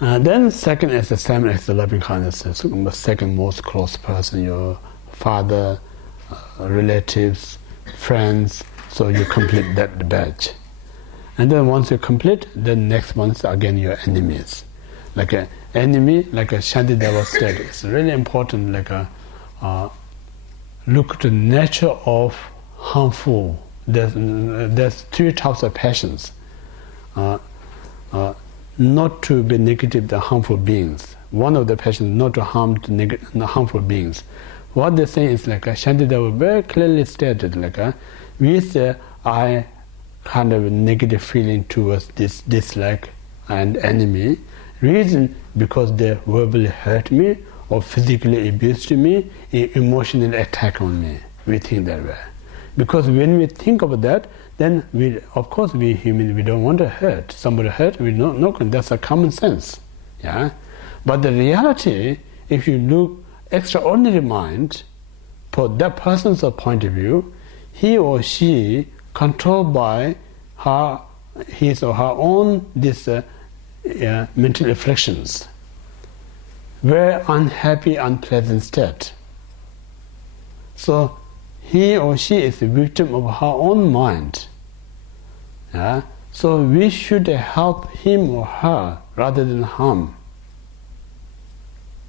Then second is the same as the loving kindness. The second most close person, your father, relatives, friends. So you complete that batch. And then once you complete, then next one is again your enemies. Like an enemy, like a Shantideva state. It's really important. Like look at the nature of harmful. There's three types of passions. Not to be negative the harmful beings. One of the passions not to harm the harmful beings. What they say is like Shantideva very clearly stated, like with I kind of negative feeling towards this dislike and enemy. Reason because they verbally hurt me or physically abused me, emotional attack on me. We think that way. Because when we think about that, then we, of course, we human, we don't want to hurt. Somebody hurt, we don't know. That's a common sense. Yeah. But the reality, if you look extraordinary mind, for that person's point of view, he or she controlled by his or her own mental afflictions, very unhappy, unpleasant state. So he or she is a victim of her own mind. Yeah? So we should help him or her rather than harm.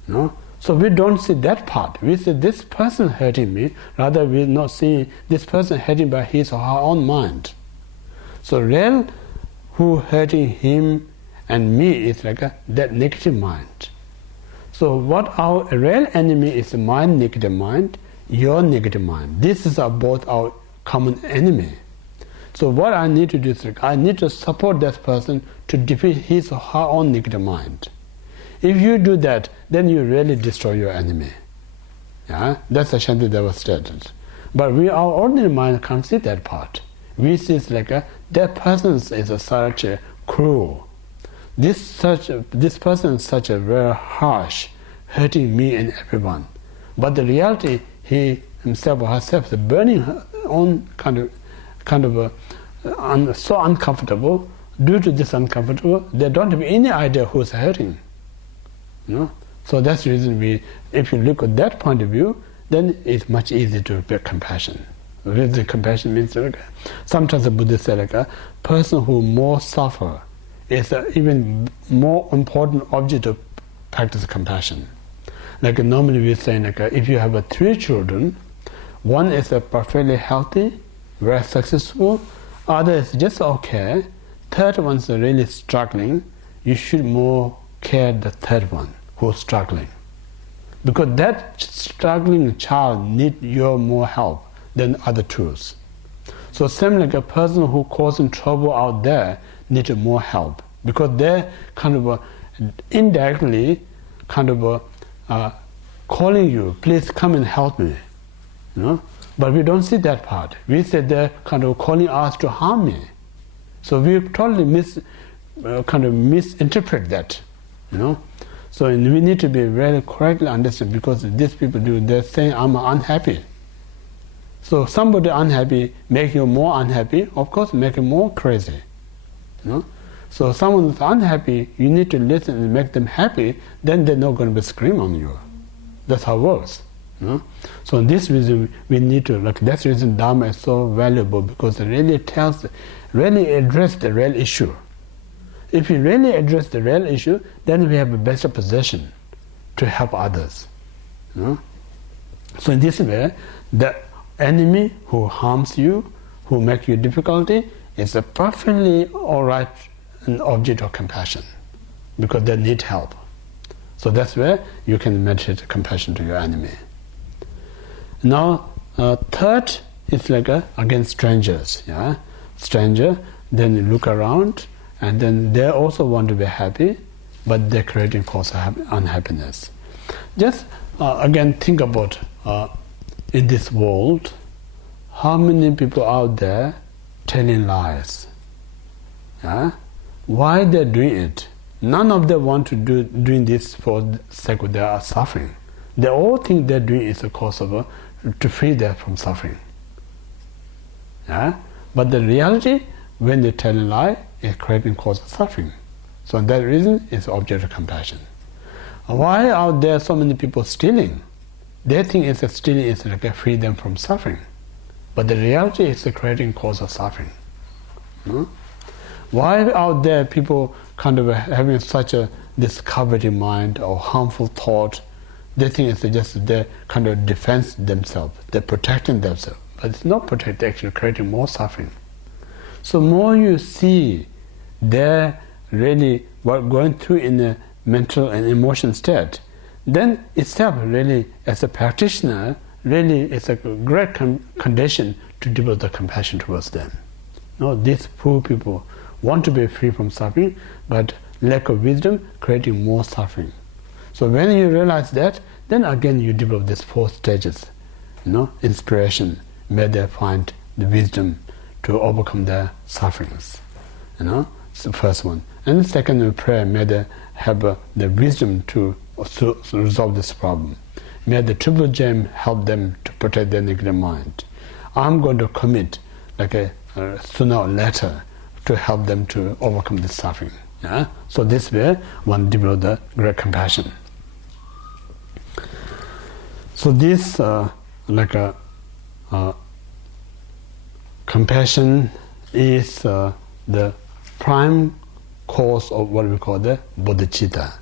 No? So we don't see that part. We see this person hurting me, rather we're not seeing this person hurting by his or her own mind. So real who hurting him and me is like that negative mind. So what our real enemy is my negative mind, your negative mind. This is both our common enemy. So what I need to do is I need to support that person to defeat his or her own negative mind. If you do that, then you really destroy your enemy. Yeah? That's the Shantideva statement. But our ordinary mind can't see that part. We see it's like that person is such a cruel. This person is such a very harsh, hurting me and everyone. But the reality, he himself or herself is burning her own so uncomfortable. Due to this uncomfortable, they don't have any idea who's hurting. You know? So that's the reason if you look at that point of view, then it's much easier to bear compassion. Really, compassion means sometimes the Buddhists say a person who more suffer is an even more important object to practice compassion. Like normally we say if you have 3 children, one is perfectly healthy, very successful, other is just okay, third one's really struggling, you should more care the third one who's struggling. Because that struggling child needs your more help than other twos. So same like a person who causing trouble out there needs more help. Because they're indirectly calling you, please come and help me. You know? But we don't see that part. We say they're calling us to harm me. So we totally misinterpret that. You know? So we need to be very correctly understood, because these people they're saying I'm unhappy. So somebody unhappy make you more unhappy, of course make you more crazy. You know? So someone who's unhappy, you need to listen and make them happy, then they're not going to scream on you. That's how it works. You know? So in this reason we need to that's the reason Dharma is so valuable, because it really address the real issue. If we really address the real issue, then we have a better position to help others. You know? So in this way, the enemy who harms you, who makes you difficulty, is a perfectly alright an object of compassion, because they need help. So that's where you can meditate compassion to your enemy. Now, third is again strangers. Yeah, stranger. Then you look around, and then they also want to be happy, but they're creating cause of unhappiness. Just again think about in this world, how many people out there telling lies? Yeah? Why they're doing it? None of them want to doing this for the sake of their suffering. They all think they're doing it because of to free them from suffering. Yeah? But the reality, when they tell a lie, is creating cause of suffering. So that reason is object of compassion. Why are there so many people stealing? They think it's stealing is like a free them from suffering. But the reality is the creating cause of suffering. Why are there people kind of having such a this coveting mind or harmful thought? They think it's just they kind of defense themselves, they're protecting themselves. But it's not protecting, actually creating more suffering. So more you see they're really what going through in a mental and emotional state, then itself really as a practitioner, really it's a great condition to develop the compassion towards them. These poor people want to be free from suffering, but lack of wisdom creating more suffering. So when you realize that, then again you develop these 4 stages, inspiration, may they find the wisdom to overcome their sufferings. It's the first one. And the second, we pray, may they have the wisdom to resolve this problem. May the Triple Gem help them to protect their negative mind. I'm going to commit, like sooner or later, to help them to overcome this suffering. So this way, one develops the great compassion. So this, compassion is the prime cause of what we call the bodhicitta.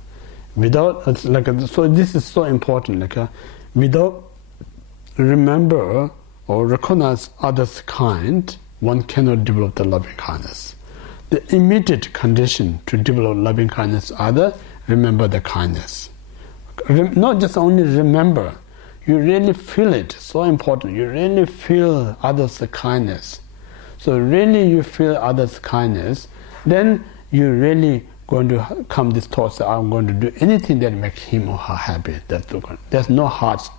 So this is so important. Without remember or recognize others' kind, one cannot develop the loving kindness. The immediate condition to develop loving kindness to others, remember the kindness. Not just only remember, you really feel it. So important. You really feel others' kindness. So really you feel others' kindness, then you really going to come this thought that I'm going to do anything that makes him or her happy. There's no heart.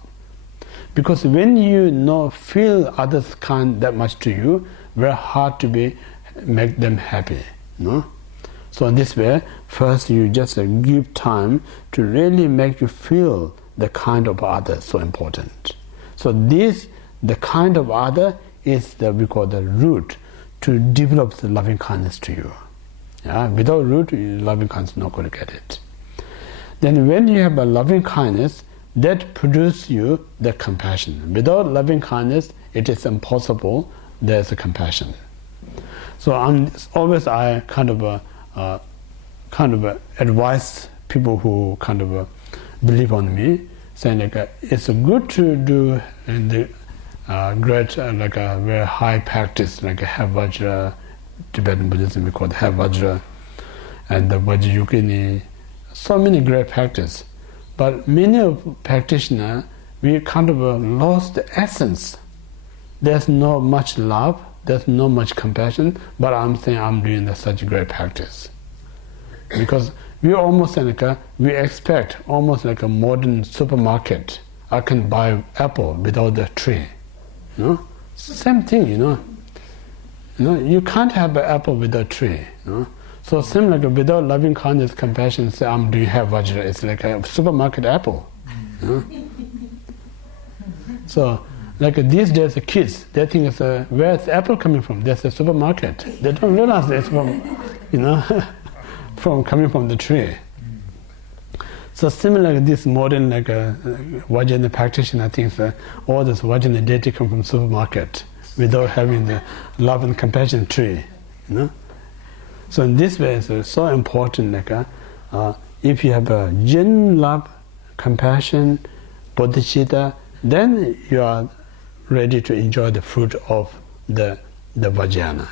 Because when you feel others kind that much to you, very hard to make them happy. So in this way, first you just give time to really make you feel the kind of other so important. So the kind of other is we call the root to develop the loving kindness to you. Without root, loving kindness is not going to get it. Then when you have a loving kindness, that produces you the compassion. Without loving kindness, it is impossible there's a compassion. So I kind of advise people who kind of believe on me, saying it's good to do in the great a very high practice like a Vajra, Tibetan Buddhism we call it Vajra, and the Vajrayogini, so many great practice. But many of practitioners, we kind of lost the essence. There's not much love, there's not much compassion, but I'm saying I'm doing such great practice. Because we almost we expect almost like a modern supermarket. I can buy apple without the tree. Same thing, you can't have an apple without a tree. So similar without loving kindness, compassion, say I'm doing have Vajra, it's like a supermarket apple. So these days the kids, they think it's where's the apple coming from? There's a supermarket. They don't realize it's from from coming from the tree. So similar this modern Vajrayana practitioner thinks all this Vajrayana deity come from supermarket without having the love and compassion tree. So in this way it's so important if you have a genuine love, compassion, bodhicitta, then you are ready to enjoy the fruit of the Vajrayana.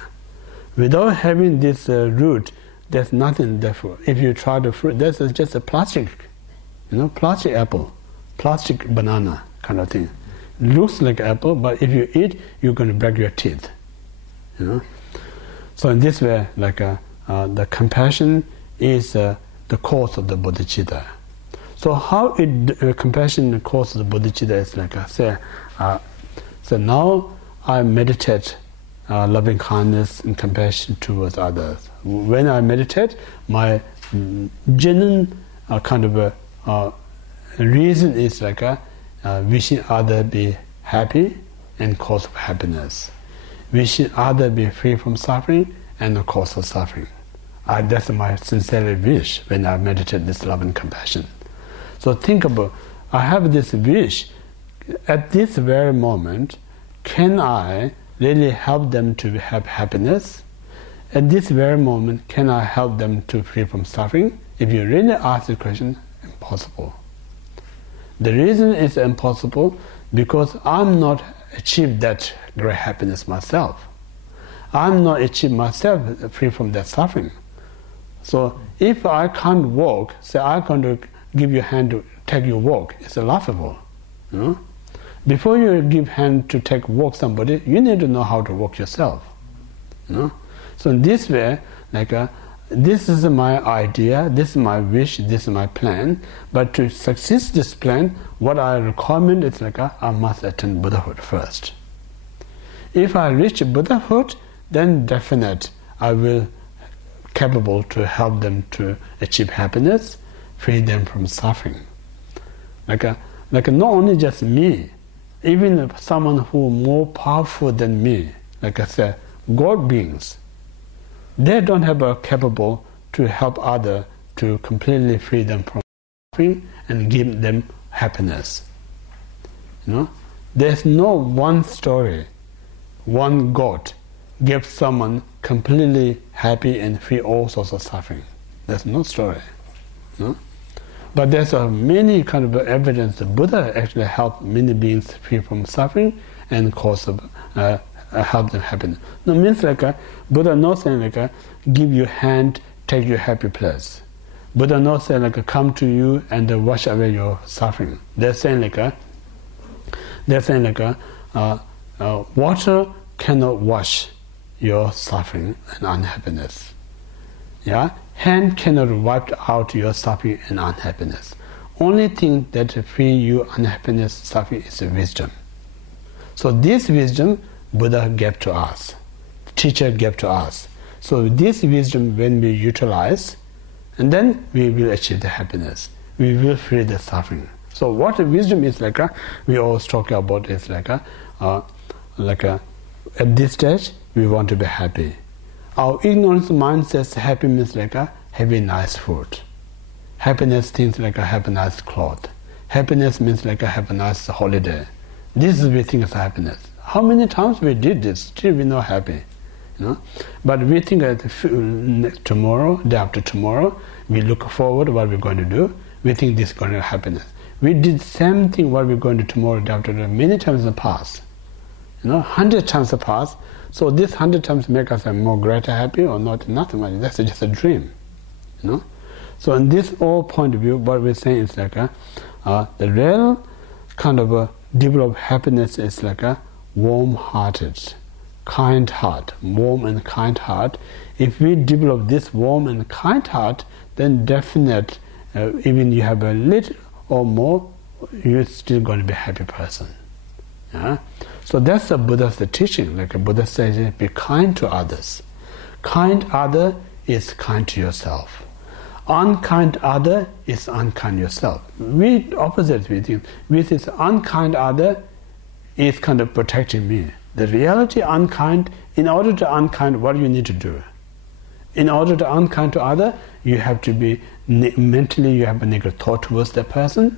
Without having this root, there's nothing therefore. If you try the fruit, this is just a plastic, plastic apple, plastic banana kind of thing. Looks like apple, but if you eat, you're going to break your teeth. So in this way, the compassion is the cause of the bodhicitta. So how compassion causes the bodhicitta is so now I meditate loving kindness and compassion towards others. When I meditate, my genuine reason is wishing others be happy and cause of happiness. Wishing others be free from suffering and the cause of suffering. That's my sincere wish when I meditate this love and compassion. So think about, I have this wish, at this very moment, can I really help them to have happiness? At this very moment, can I help them to free from suffering? If you really ask the question, impossible. The reason it's impossible, because I'm not achieved that great happiness myself. I'm not achieved myself free from that suffering. So if I can't walk, say I'm going to give you a hand to take you walk, it's laughable. You know? Before you give hand to take walk somebody, you need to know how to walk yourself. You know? So in this way, this is my idea, this is my wish, this is my plan. But to succeed this plan, what I recommend is I must attain Buddhahood first. If I reach Buddhahood, then definitely I will capable to help them to achieve happiness, free them from suffering. Not only just me, even someone who more powerful than me, like I said, God beings, they don't have a capable to help others to completely free them from suffering and give them happiness. You know, there's no one story, one God gives someone completely happy and free all sorts of suffering. There's no story. No? But there's many kind of evidence that Buddha actually helped many beings free from suffering and cause help them happiness. No, means Buddha not saying give you hand, take you happy place. Buddha not saying come to you and wash away your suffering. They're saying water cannot wash your suffering and unhappiness. Yeah, hand cannot wipe out your suffering and unhappiness. Only thing that free you unhappiness, suffering is wisdom. So this wisdom Buddha gave to us, teacher gave to us. So this wisdom when we utilize, and then we will achieve the happiness. We will free the suffering. So what wisdom is we always talk about is at this stage we want to be happy. Our ignorance mind says happy means having nice food. Happiness things have a nice cloth. Happiness means have a nice holiday. This is we think is happiness. How many times we did this, still we're not happy. You know? But we think that tomorrow, day after tomorrow, we look forward what we're going to do. We think this is going to happen. We did same thing what we're going to do tomorrow, day after tomorrow, many times in the past. 100 times in the past. So this 100 times make us more greater happy or not? Nothing like that. That's just a dream. So in this all point of view, what we're saying is the real kind of developed happiness is warm-hearted, kind heart, warm and kind heart. If we develop this warm and kind heart, then definitely, even you have a little or more, you're still going to be a happy person. Yeah? So that's the Buddha's teaching. Buddha says, be kind to others. Kind other is kind to yourself. Unkind other is unkind yourself. We opposite, we think. With this unkind other is kind of protecting me. The reality unkind, in order to unkind, what do you need to do? In order to unkind to other, you have to be mentally, you have a negative thought towards that person,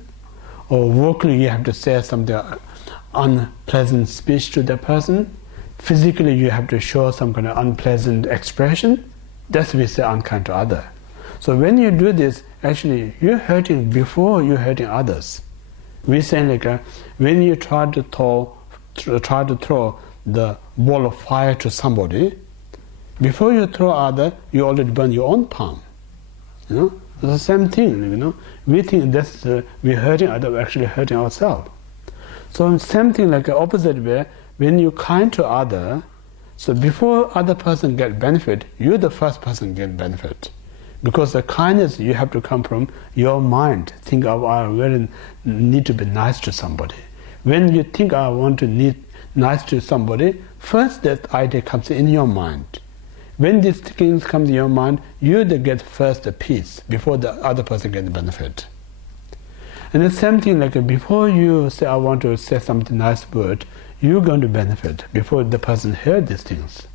or vocally you have to say something unpleasant speech to that person. Physically you have to show some kind of unpleasant expression. That's we say unkind to other. So when you do this, actually you're hurting before you're hurting others. We say when you try to throw the ball of fire to somebody, before you throw other, you already burn your own palm. It's the same thing. We think that's we're hurting other, we're actually hurting ourselves. So same thing opposite way, when you kind to other, so before other person get benefit, you're the first person get benefit. Because the kindness you have to come from your mind. Think of I really need to be nice to somebody. When you think I want to need nice to somebody, first that idea comes in your mind. When these things come in your mind, you get first the peace before the other person gets the benefit. And the same thing before you say I want to say something nice word, you're going to benefit before the person heard these things.